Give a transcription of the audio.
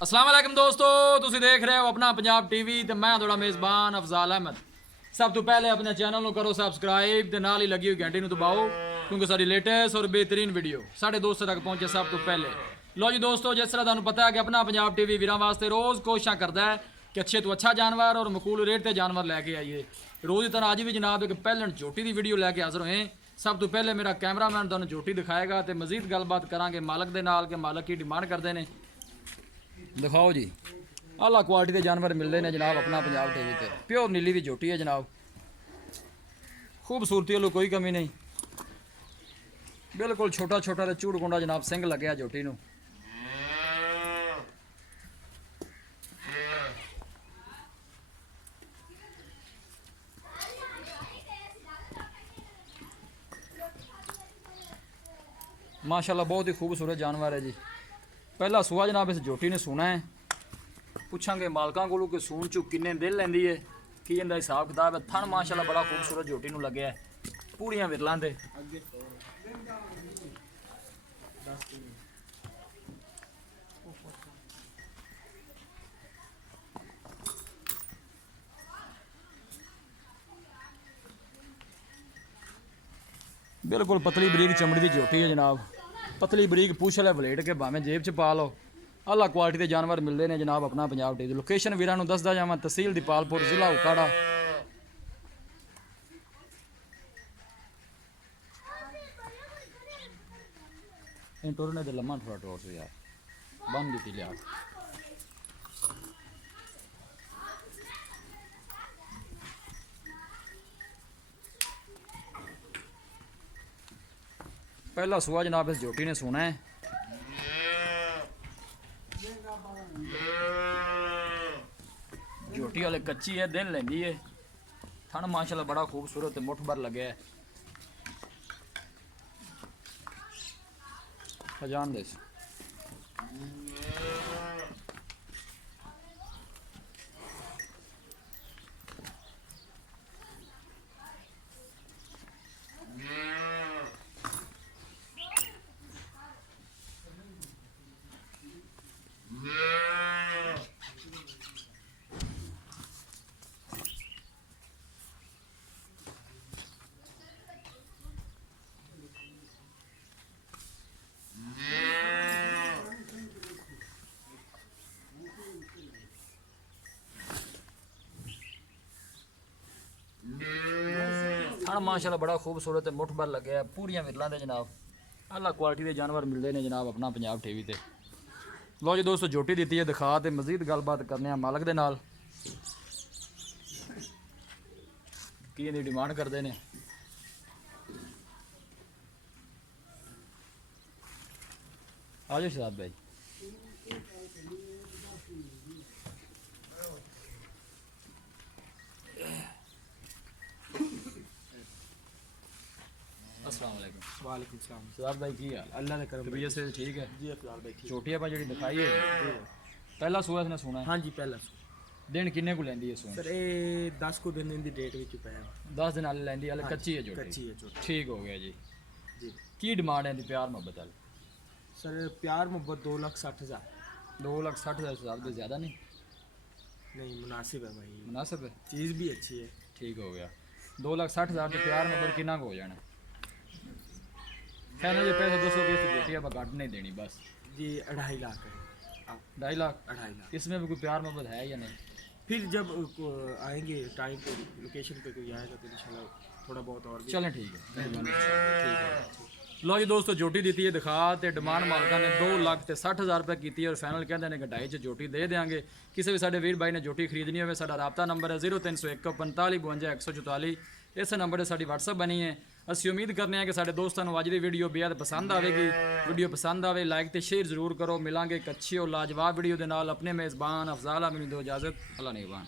अस्सलाम वालेकुम दोस्तों, ਤੁਸੀਂ ਦੇਖ ਰਹੇ ਹੋ ਆਪਣਾ ਪੰਜਾਬ ਟੀਵੀ ਤੇ ਮੈਂ ਤੁਹਾਡਾ ਮੇਜ਼ਬਾਨ ਅਫਜ਼ਾਲ ਅਹਿਮਦ। ਸਭ ਤੋਂ ਪਹਿਲੇ ਆਪਣੇ ਚੈਨਲ ਨੂੰ ਕਰੋ ਸਬਸਕ੍ਰਾਈਬ ਤੇ ਨਾਲ ਹੀ ਲੱਗੀ ਹੋਈ ਘੰਟੀ ਨੂੰ ਦਬਾਓ ਕਿਉਂਕਿ ਸਾਡੀ ਲੇਟੈਸਟ ਔਰ ਬਿਹਤਰੀਨ ਵੀਡੀਓ ਸਾਡੇ ਦੋਸਤਾਂ ਤੱਕ ਪਹੁੰਚੇ ਸਭ ਤੋਂ ਪਹਿਲੇ। ਲੋ ਜੀ ਦੋਸਤੋ, ਜਿਸ ਤਰ੍ਹਾਂ ਤੁਹਾਨੂੰ ਪਤਾ ਹੈ ਕਿ ਆਪਣਾ ਪੰਜਾਬ ਟੀਵੀ ਵੀਰਾਂ ਵਾਸਤੇ ਰੋਜ਼ ਕੋਸ਼ਿਸ਼ਾਂ ਕਰਦਾ ਹੈ ਕਿ ਅੱਛੇ ਤੋਂ ਅੱਛਾ ਜਾਨਵਰ ਔਰ ਮਕਬੂਲ ਰੇਟ ਤੇ ਜਾਨਵਰ ਲੈ ਕੇ ਆਈਏ। ਰੋਜ਼ ਦੀ ਤਰ੍ਹਾਂ ਅੱਜ ਵੀ ਜਨਾਬ ਇੱਕ ਪਹਿਲਣ ਝੋਟੀ ਦੀ ਵੀਡੀਓ ਲੈ ਕੇ ਹਾਜ਼ਰ ਹੋਏ। ਸਭ ਤੋਂ ਪਹਿਲੇ ਮੇਰਾ ਕੈਮਰਾਮੈਨ ਤੁਹਾਨੂੰ ਝੋਟੀ ਦਿਖਾਏਗਾ ਤੇ ਮਜ਼ੀਦ ਗੱਲਬਾਤ ਕਰਾਂਗੇ ਮਾਲਕ ਦੇ ਨਾਲ ਕਿ ਮਾਲਕ ਕੀ ਡਿਮਾਂਡ ਕਰਦੇ ਨੇ। ਦਿਖਾਓ ਜੀ, ਆਲਾ ਕੁਆਲਿਟੀ ਦੇ ਜਾਨਵਰ ਮਿਲਦੇ ਨੇ ਜਨਾਬ ਆਪਣਾ ਪੰਜਾਬ ਟੀਵੀ ਤੇ। ਪਿਓਰ ਨੀਲੀ ਦੀ ਝੋਟੀ ਹੈ ਜਨਾਬ, खूबसूरती वालों कोई कमी नहीं, बिल्कुल छोटा छोटा तो झूड़ गुंडा जनाब सिंह लगे झोटी नूं। माशाल्लाह बहुत ही खूबसूरत जानवर है जी। पहला सुआ जनाब इस झोटी ने सुना है, पुछांगे मालकां कोलों कि सून चू किन्ने दिन लैंदी है, की इनका हिसाब किताब है। थन माशाल्लाह बड़ा खूबसूरत झोटी नूं लग्या है, पूरियां विरलां ते। बिल्कुल पतली बरीक चमड़ी की झोटी है जनाब, पतली बरीक पूछ वाला वलेट के भावें जेब च पा लो। आला क्वालिटी के जानवर मिलते हैं जनाब अपना पंजाब टीवी। लोकेशन वीरां नूं दसदा जावां, तहसील दीपालपुर, जिला उकाड़ा। टोरने दे लम्मा थोड़ा टोर से यार बन दी लिया। पहला सुआ जनाब इस झोटी ने सुना है। झोटी वाले कच्ची है, दिन लेंदी है। थन माशाल्लाह बड़ा खूबसूरत मुठ भर लगे है। खजान दे थन माशाल्लाह बड़ा खूबसूरत है, मुठ भर लगे है, पूरियां विरलां दे जनाब। आला क्वालिटी के जानवर मिलते हैं जनाब अपना पंजाब टीवी ते। लो जी दोस्तों, झोटी दी है दिखा ते मजीद गलबात करने मालक दे नाल की इहदी डिमांड करते हैं। आ जाओ शहजाद भाई। अस्सलाम वालेकुम। वालेकुम सलाम। शहजाद भाई की हाल? अल्लाह ने करम तबीयत से ठीक है जी। अफजाल भाई ठीक। छोटी ਆਪਾਂ ਜਿਹੜੀ ਦਿਖਾਈ ਹੈ ਪਹਿਲਾ ਸੂਆ ਇਸਨੇ ਸੁਣਾ ਹੈ। हाँ जी पहला ਦਿਨ ਕਿੰਨੇ ਕੁ ਲੈਂਦੀ ਹੈ ਸੂਣ? सर ये 10 को दिन ਦੀ ਡੇਟ ਵਿੱਚ ਪਿਆ 10 ਦਿਨ ਵਾਲੇ ਲੈਂਦੀ ਹਾਲੇ ਕੱਚੀ ਹੈ ਝੋਟੀ। ਕੱਚੀ ਹੈ ਝੋਟੀ ਠੀਕ ਹੋ ਗਿਆ ਜੀ। ਜੀ। ਕੀ ਡਿਮਾਂਡ ਹੈ ਇਹਦੀ ਪਿਆਰ ਮੁਹੱਬਤ ਵਾਲੀ? सर प्यार मोहब्बत 2,60,000 2,60,000 से ज़्यादा नहीं? नहीं मुनासिब है भाई, मुनासिब है, चीज़ भी अच्छी है। ठीक हो गया। 2,60,000 के प्यार मुहब्बत कितना हो जाना? खैर जो पैसे 200 की ड्यूटी अब घट नहीं देनी बस जी 2.5 लाख है। 2.5 लाख? 2.5 लाख। इसमें भी कोई प्यार मोहब्बत है या नहीं? फिर जब आएंगे टाइम पे लोकेशन पे कोई आएगा तो इंशाल्लाह थोड़ा बहुत और भी। चलें ठीक है, ठीक है। लो जी दोस्तों, झोटी दी है दिखा तो डिमांड मालका ने 2,60,000 रुपये की और फाइनल कहते हैं कि 2.5 झोटी दे देंगे। किसी भी साढ़े वीर भाई ने झोटी खरीदनी हो साਡਾ राबता नंबर है 0301 45 52 144। इस नंबर से साड़ी WhatsApp बनी है। ਅਸੀਂ ਉਮੀਦ ਕਰਨੇ ਆ ਕਿ ਸਾਡੇ ਦੋਸਤਾਂ ਨੂੰ ਅੱਜ ਦੀ ਵੀਡੀਓ ਬੇहद ਪਸੰਦ ਆਵੇਗੀ। ਵੀਡੀਓ ਪਸੰਦ ਆਵੇ ਲਾਈਕ ਤੇ ਸ਼ੇਅਰ ਜ਼ਰੂਰ ਕਰੋ। ਮਿਲਾਂਗੇ ਇੱਕ ਅੱਛੀ ਔਰ ਲਾਜਵਾਬ ਵੀਡੀਓ ਦੇ ਨਾਲ। ਆਪਣੇ ਮੇਜ਼ਬਾਨ ਅਫਜ਼ਾਲ ਅਹਿਮਦ ਨੂੰ ਦਿਓ ਇਜਾਜ਼ਤ। ਅੱਲਾ ਨਿਗਹਿਬਾਨ।